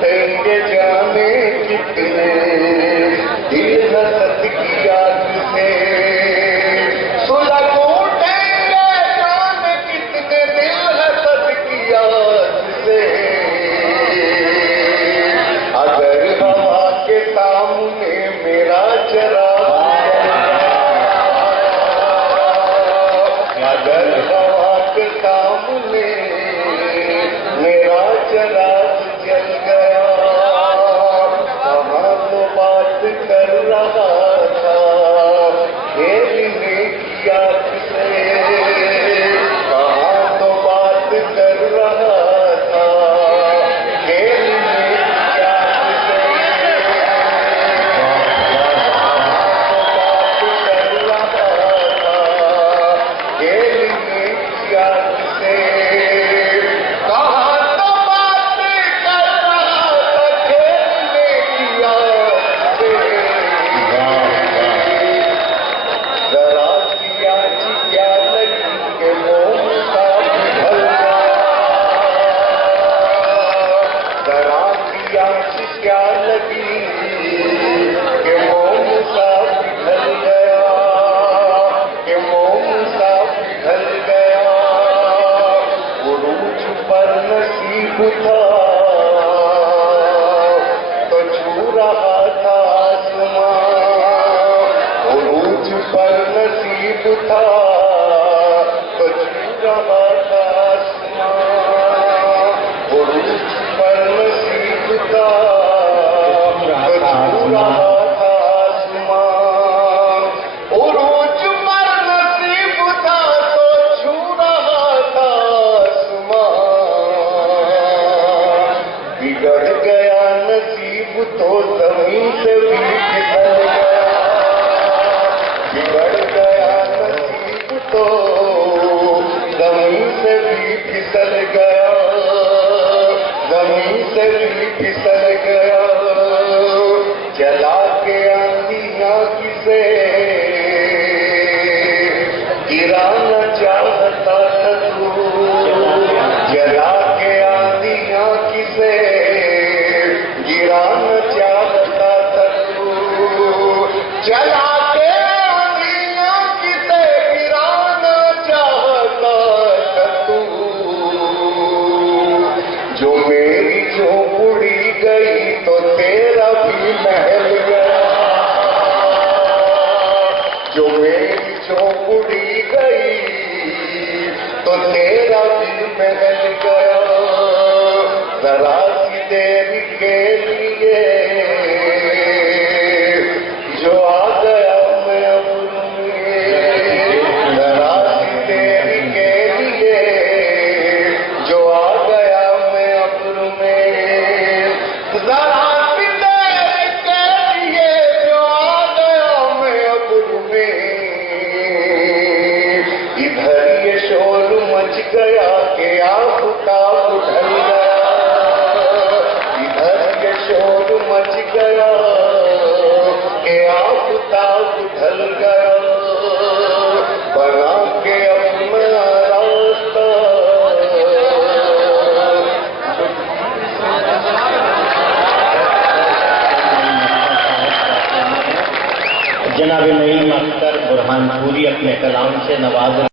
टूटेंगे जाने कितने दिल हसद की आग से, सुलह टूटेंगे जाने कितने दिल हसद की आग से। अगर हवा के सामने मेरा चराग, अगर हवा के सामने मेरा चराग जल गया, कहाँ तो बात कर रहा था खेलने की आग से, कहाँ तो बात कर रहा था खेलने की आग से, बात कर रहा था खेलने की आग से, कहाँ तो बात कर रहा था खेलने की आग से। जरा किया क्या लगी के मोम सा पिघल गया, जरा किया क्या लगी के मोम सा पिघल गया, के मोम सा पिघल गया। उरूज पर नसीब था तो छू रहा था आसमां, उरूज पर नसीब था तो छू रहा था आसमां, उरूज पर नसीब था तो छू रहा था आसमां, उरूज पर नसीब था तो छू रहा था आसमां। बिगड़ गया नसीब तो जमीन से भी फिसल गया, बिगड़ गया नसीब तो जमीन से भी फिसल गया, जमीन से भी फिसल गया। चला के आंधियां किसे गिराना चाहता था तू, जला के आंधियां किसे गिराना चाहता था तू, चला के आंधियां किसे गिराना चाहता था तू। जो मेरी झोपड़ी गई तो तेरा भी महल गया, जो मेरी झोपड़ी गई तो तेरा भी महल गया। जरा सी देर के लिए जो आ गया मैं अब्र में, जरा सी देर के लिए जो आ गया मैं अब्र में, जरा सी देर के लिए जो आ गया मैं अब्र में। इधर ये शोर मच गया कि आफताब ढल गया, इधर ये शोर मच गया कि आफताब ढल गया। बना के अपना रास्ता जनाब नईम अख्तर बुरहानपुरी अपने कलाम से नवाज